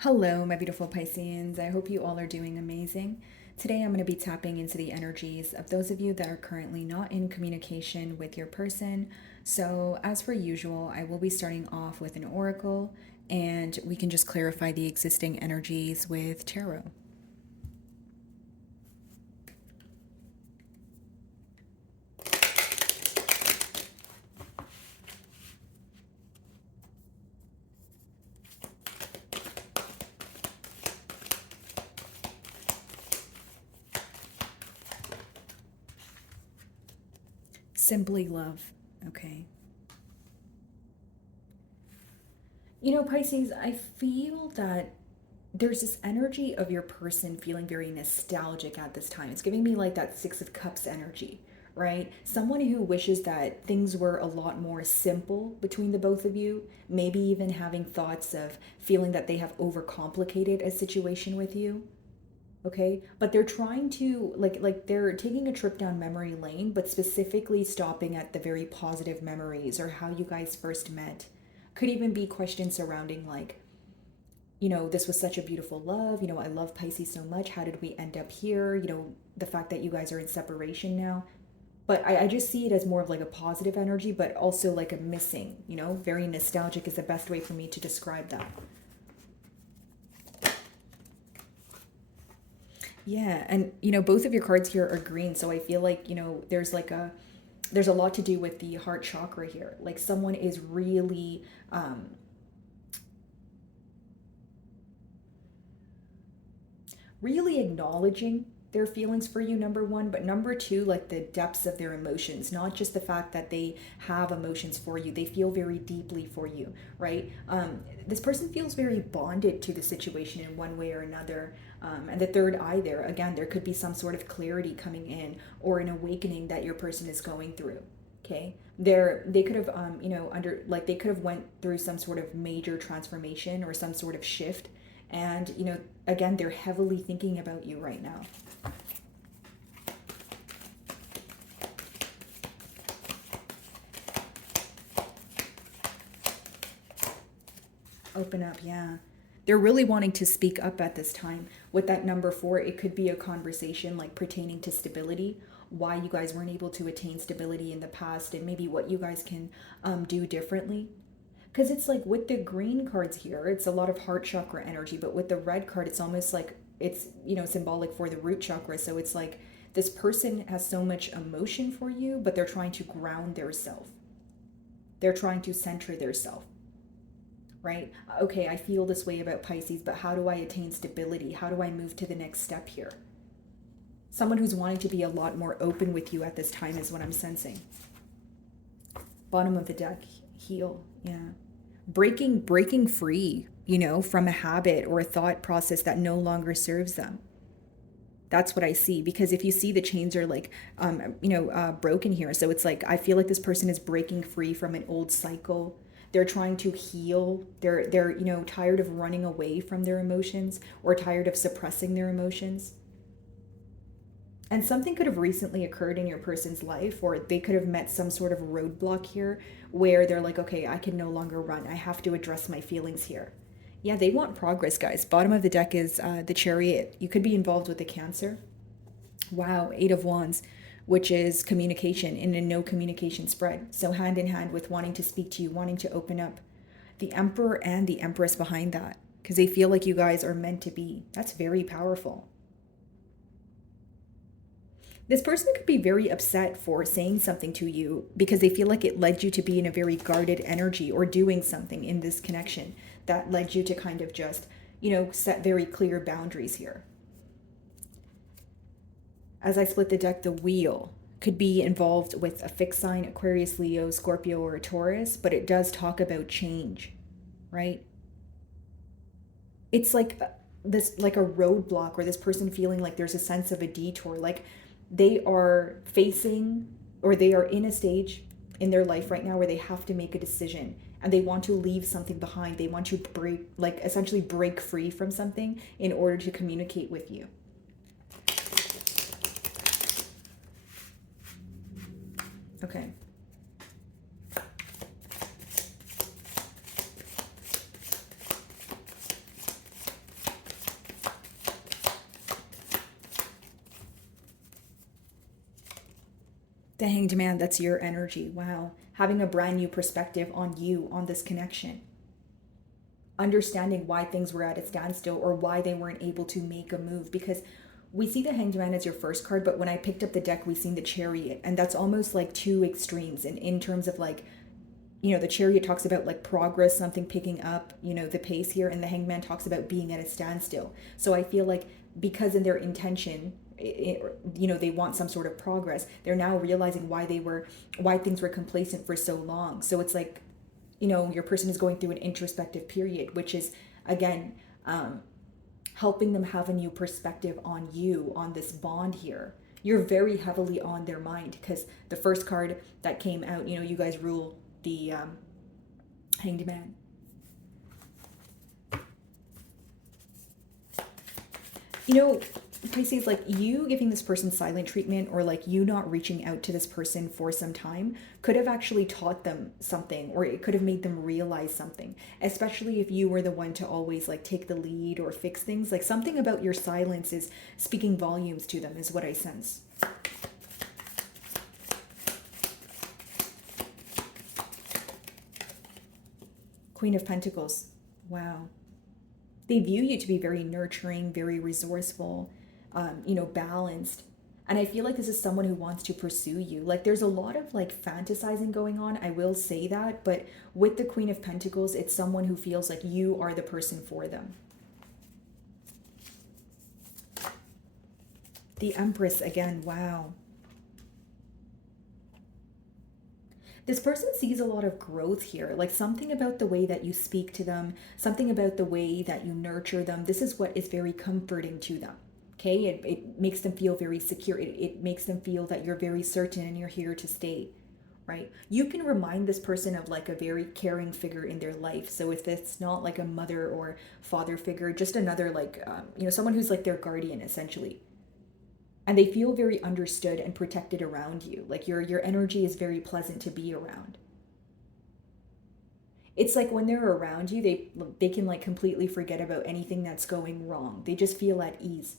Hello, my beautiful Pisceans. I hope you all are doing amazing. Today, I'm going to be tapping into the energies of those of you that are currently not in communication with your person. So, as per usual, I will be starting off with an oracle, and we can just clarify the existing energies with tarot. Simply love. Okay. Pisces, I feel that there's this energy of your person feeling very nostalgic at this time. It's giving me like that Six of Cups energy, right? Someone who wishes that things were a lot more simple between the both of you, maybe even having thoughts of feeling that they have overcomplicated a situation with you. Okay, but they're trying to like they're taking a trip down memory lane, but specifically stopping at the very positive memories or how you guys first met. Could even be questions surrounding like, this was such a beautiful love. I love Pisces so much. How did we end up here? The fact that you guys are in separation now. But I just see it as more of like a positive energy, but also like a missing, very nostalgic is the best way for me to describe that. Yeah, and both of your cards here are green, so I feel like, there's a lot to do with the heart chakra here. Like someone is really really acknowledging their feelings for you, number one, but number two, like the depths of their emotions, not just the fact that they have emotions for you. They feel very deeply for you, right? This person feels very bonded to the situation in one way or another. And the third eye there, again, there could be some sort of clarity coming in or an awakening that your person is going through. Okay, they could have under like they could have went through some sort of major transformation or some sort of shift, and again, they're heavily thinking about you right now. Open up, yeah. They're really wanting to speak up at this time. With that number four, it could be a conversation like pertaining to stability, why you guys weren't able to attain stability in the past, and maybe what you guys can do differently. Because it's like with the green cards here, it's a lot of heart chakra energy, but with the red card, it's almost like it's, symbolic for the root chakra. So it's like this person has so much emotion for you, but they're trying to ground their self. They're trying to center their self, right? Okay, I feel this way about Pisces, but how do I attain stability? How do I move to the next step here? Someone who's wanting to be a lot more open with you at this time is what I'm sensing. Bottom of the deck, heal, yeah. Breaking free, from a habit or a thought process that no longer serves them. That's what I see, because if you see, the chains are like broken here, so it's like I feel like this person is breaking free from an old cycle. They're trying to heal. They're tired of running away from their emotions or tired of suppressing their emotions. And something could have recently occurred in your person's life, or they could have met some sort of roadblock here where they're like, okay, I can no longer run. I have to address my feelings here. Yeah, they want progress, guys. Bottom of the deck is the Chariot. You could be involved with the Cancer. Wow, Eight of Wands, which is communication in a no communication spread. So, hand in hand with wanting to speak to you, wanting to open up. The Emperor and the Empress behind that, because they feel like you guys are meant to be. That's very powerful. This person could be very upset for saying something to you because they feel like it led you to be in a very guarded energy or doing something in this connection that led you to kind of just, set very clear boundaries here. As I split the deck, the Wheel could be involved with a fixed sign, Aquarius, Leo, Scorpio, or a Taurus, but it does talk about change, right? It's like this, like a roadblock, or this person feeling like there's a sense of a detour, like they are facing, or they are in a stage in their life right now where they have to make a decision and they want to leave something behind. They want to break, like essentially break free from something in order to communicate with you. Okay. The Hanged Man, that's your energy. Wow. Having a brand new perspective on you, on this connection. Understanding why things were at a standstill or why they weren't able to make a move. Because we see the Hanged Man as your first card, but when I picked up the deck, we seen the Chariot. And that's almost like two extremes in terms of like, the Chariot talks about like progress, something picking up, the pace here, and the Hanged Man talks about being at a standstill. So I feel like because in their intention, they want some sort of progress, they're now realizing why things were complacent for so long. So it's like, your person is going through an introspective period, which is, again, helping them have a new perspective on you, on this bond here. You're very heavily on their mind because the first card that came out, you guys rule the Hanged Man. Pisces, like you giving this person silent treatment or like you not reaching out to this person for some time could have actually taught them something, or it could have made them realize something, especially if you were the one to always like take the lead or fix things. Like something about your silence is speaking volumes to them is what I sense. Queen of Pentacles. Wow. They view you to be very nurturing, very resourceful, balanced. And I feel like this is someone who wants to pursue you. Like there's a lot of like fantasizing going on, I will say that. But with the Queen of Pentacles, it's someone who feels like you are the person for them. The Empress again, wow. This person sees a lot of growth here, like something about the way that you speak to them, something about the way that you nurture them. This is what is very comforting to them. Okay, it makes them feel very secure. It makes them feel that you're very certain and you're here to stay, right? You can remind this person of like a very caring figure in their life. So if it's not like a mother or father figure, just another like, someone who's like their guardian essentially. And they feel very understood and protected around you. Like your energy is very pleasant to be around. It's like when they're around you, they can like completely forget about anything that's going wrong. They just feel at ease.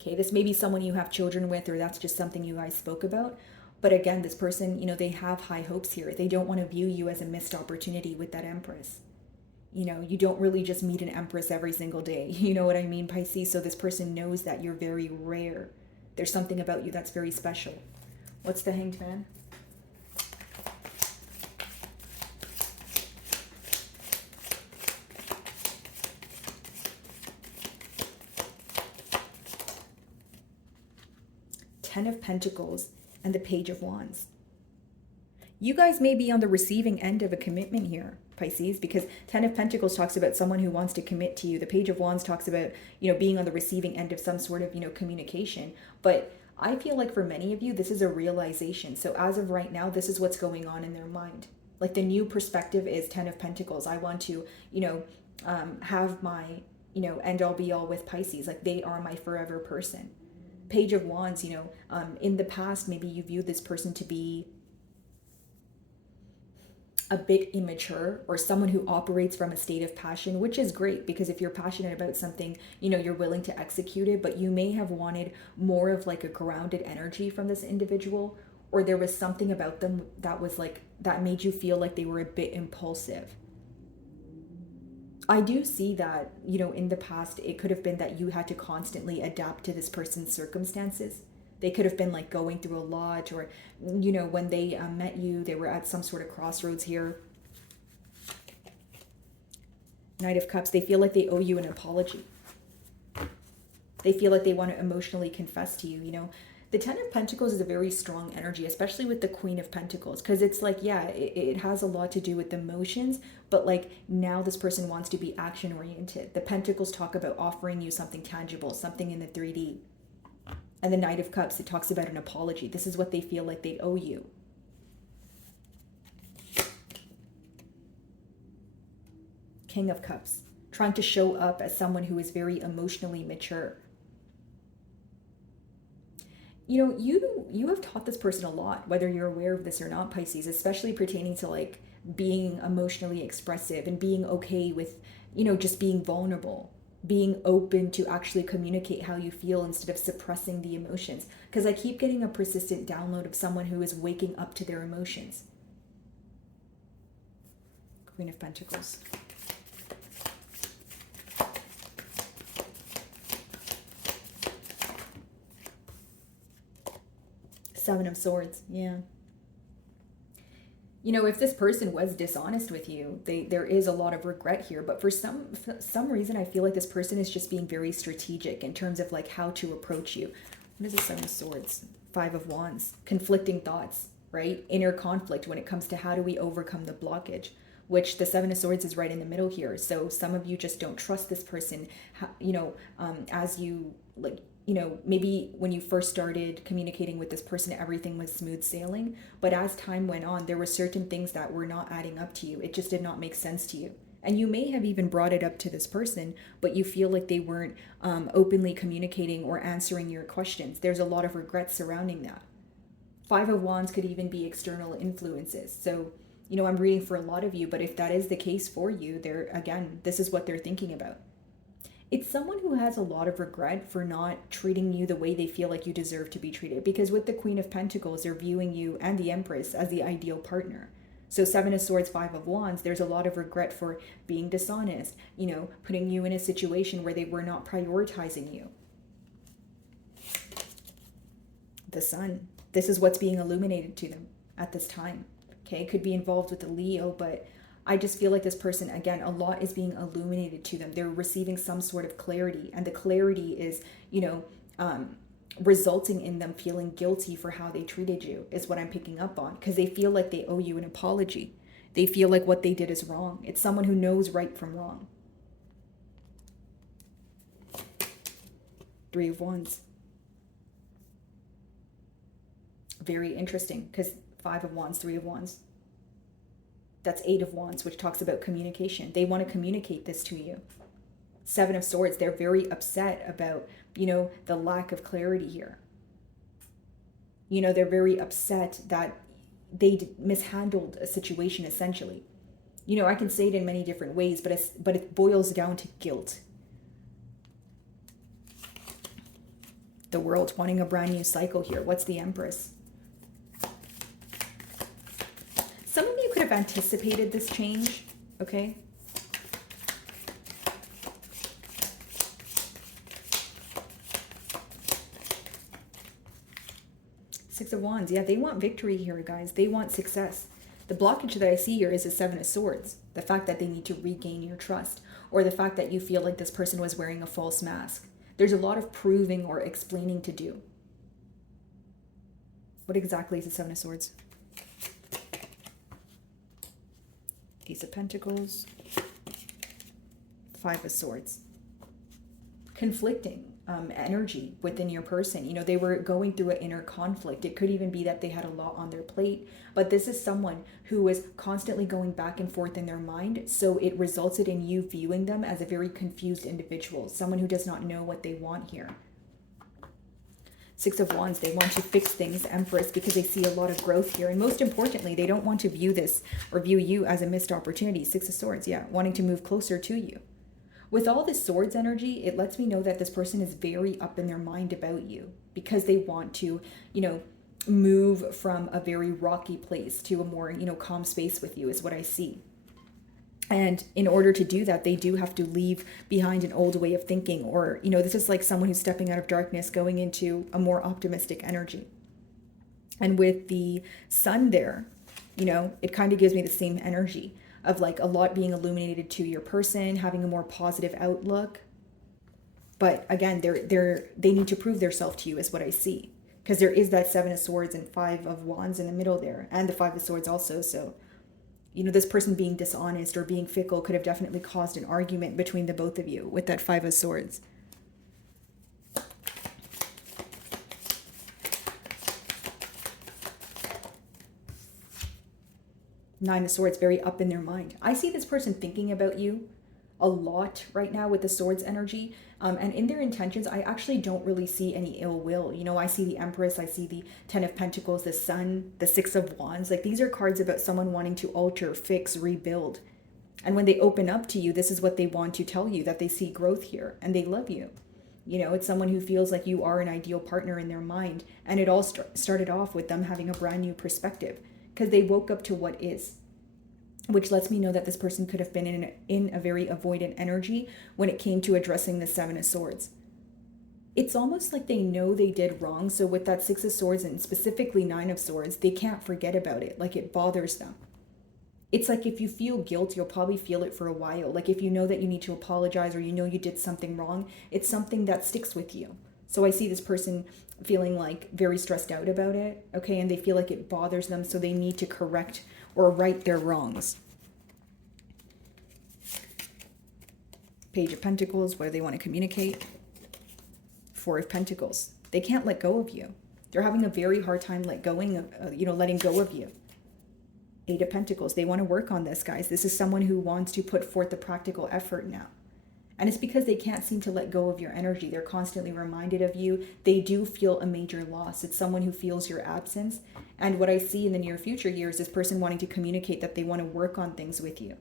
Okay, this may be someone you have children with, or that's just something you guys spoke about. But again, this person, they have high hopes here. They don't want to view you as a missed opportunity with that Empress. You don't really just meet an Empress every single day. You know what I mean, Pisces? So this person knows that you're very rare. There's something about you that's very special. What's the Hanged Man? Ten of Pentacles and the Page of Wands. You guys may be on the receiving end of a commitment here, Pisces, because Ten of Pentacles talks about someone who wants to commit to you. The Page of Wands talks about, being on the receiving end of some sort of, communication. But I feel like for many of you, this is a realization. So as of right now, this is what's going on in their mind. Like the new perspective is Ten of Pentacles. I want to, have my, end all be all with Pisces. Like they are my forever person. Page of Wands, in the past, maybe you viewed this person to be a bit immature or someone who operates from a state of passion, which is great because if you're passionate about something, you're willing to execute it, but you may have wanted more of like a grounded energy from this individual, or there was something about them that was like, that made you feel like they were a bit impulsive. I do see that, in the past, it could have been that you had to constantly adapt to this person's circumstances. They could have been like going through a lot, or, when they met you, they were at some sort of crossroads here. Knight of Cups, they feel like they owe you an apology. They feel like they want to emotionally confess to you, The Ten of Pentacles is a very strong energy, especially with the Queen of Pentacles, because it's like, yeah, it has a lot to do with emotions, but like now this person wants to be action oriented. The Pentacles talk about offering you something tangible, something in the 3D. And the Knight of Cups, it talks about an apology. This is what they feel like they owe you. King of Cups, trying to show up as someone who is very emotionally mature. You have taught this person a lot, whether you're aware of this or not, Pisces, especially pertaining to like being emotionally expressive and being okay with, just being vulnerable, being open to actually communicate how you feel instead of suppressing the emotions. Because I keep getting a persistent download of someone who is waking up to their emotions. Queen of Pentacles. Seven of Swords, yeah. You know, if this person was dishonest with you, there is a lot of regret here. But for some reason, I feel like this person is just being very strategic in terms of like how to approach you. What is the Seven of Swords? Five of Wands. Conflicting thoughts, right? Inner conflict when it comes to how do we overcome the blockage, which the Seven of Swords is right in the middle here. So some of you just don't trust this person, you know, as you like, you know, maybe when you first started communicating with this person, everything was smooth sailing. But as time went on, there were certain things that were not adding up to you. It just did not make sense to you. And you may have even brought it up to this person, but you feel like they weren't openly communicating or answering your questions. There's a lot of regret surrounding that. Five of Wands could even be external influences. So, you know, I'm reading for a lot of you, but if that is the case for you, again, this is what they're thinking about. It's someone who has a lot of regret for not treating you the way they feel like you deserve to be treated. Because with the Queen of Pentacles, they're viewing you and the Empress as the ideal partner. So Seven of Swords, Five of Wands, there's a lot of regret for being dishonest, you know, putting you in a situation where they were not prioritizing you. The Sun. This is what's being illuminated to them at this time. Okay, could be involved with the Leo, but I just feel like this person, again, a lot is being illuminated to them. They're receiving some sort of clarity, and the clarity is, you know, resulting in them feeling guilty for how they treated you, is what I'm picking up on, because they feel like they owe you an apology. They feel like what they did is wrong. It's someone who knows right from wrong. Three of Wands. Very interesting, because Five of Wands, Three of Wands. That's Eight of Wands, which talks about communication. They want to communicate this to you. Seven of Swords, they're very upset about, you know, the lack of clarity here. You know, they're very upset that they mishandled a situation, essentially. You know, I can say it in many different ways, but it boils down to guilt. The World, wanting a brand new cycle here. What's the Empress? Some of you could have anticipated this change, okay? Six of Wands. Yeah, they want victory here, guys. They want success. The blockage that I see here is a Seven of Swords. The fact that they need to regain your trust, or the fact that you feel like this person was wearing a false mask. There's a lot of proving or explaining to do. What exactly is the Seven of Swords? Ace of Pentacles, Five of Swords. Conflicting energy within your person. You know, they were going through an inner conflict. It could even be that they had a lot on their plate, but this is someone who was constantly going back and forth in their mind. So it resulted in you viewing them as a very confused individual, someone who does not know what they want here. Six of Wands, they want to fix things, Empress, because they see a lot of growth here. And most importantly, they don't want to view this or view you as a missed opportunity. Six of Swords, yeah, wanting to move closer to you. With all this Swords energy, it lets me know that this person is very up in their mind about you because they want to, you know, move from a very rocky place to a more, you know, calm space with you is what I see. And in order to do that, they do have to leave behind an old way of thinking, or, you know, this is like someone who's stepping out of darkness, going into a more optimistic energy. And with the Sun there, you know, it kind of gives me the same energy of like a lot being illuminated to your person, having a more positive outlook. But again, they need to prove themselves to you is what I see. Because there is that Seven of Swords and Five of Wands in the middle there, and the Five of Swords also. So, you know, this person being dishonest or being fickle could have definitely caused an argument between the both of you with that Five of Swords. Nine of Swords, very up in their mind. I see this person thinking about you a lot right now with the Swords energy. And in their intentions, I actually don't really see any ill will. You know, I see the Empress, I see the Ten of Pentacles, the Sun, the Six of Wands. Like, these are cards about someone wanting to alter, fix, rebuild. And when they open up to you, this is what they want to tell you, that they see growth here and they love you. You know, it's someone who feels like you are an ideal partner in their mind. And it all started off with them having a brand new perspective because they woke up to what is, which lets me know that this person could have been in a very avoidant energy when it came to addressing the Seven of Swords. It's almost like they know they did wrong. So with that Six of Swords and specifically Nine of Swords, they can't forget about it. Like it bothers them. It's like if you feel guilt, you'll probably feel it for a while. Like if you know that you need to apologize or you know you did something wrong, it's something that sticks with you. So I see this person feeling like very stressed out about it, okay? And they feel like it bothers them, so they need to correct or right their wrongs. Page of Pentacles, what do they want to communicate? Four of Pentacles. They can't let go of you. They're having a very hard time letting go of you. Eight of Pentacles. They want to work on this, guys. This is someone who wants to put forth the practical effort now. And it's because they can't seem to let go of your energy. They're constantly reminded of you. They do feel a major loss. It's someone who feels your absence. And what I see in the near future here is this person wanting to communicate that they want to work on things with you.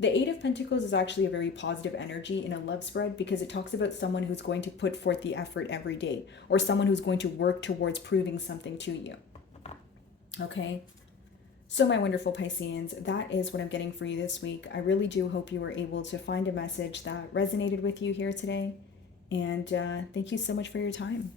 The Eight of Pentacles is actually a very positive energy in a love spread because it talks about someone who's going to put forth the effort every day, or someone who's going to work towards proving something to you. Okay? So my wonderful Pisceans, that is what I'm getting for you this week. I really do hope you were able to find a message that resonated with you here today. And thank you so much for your time.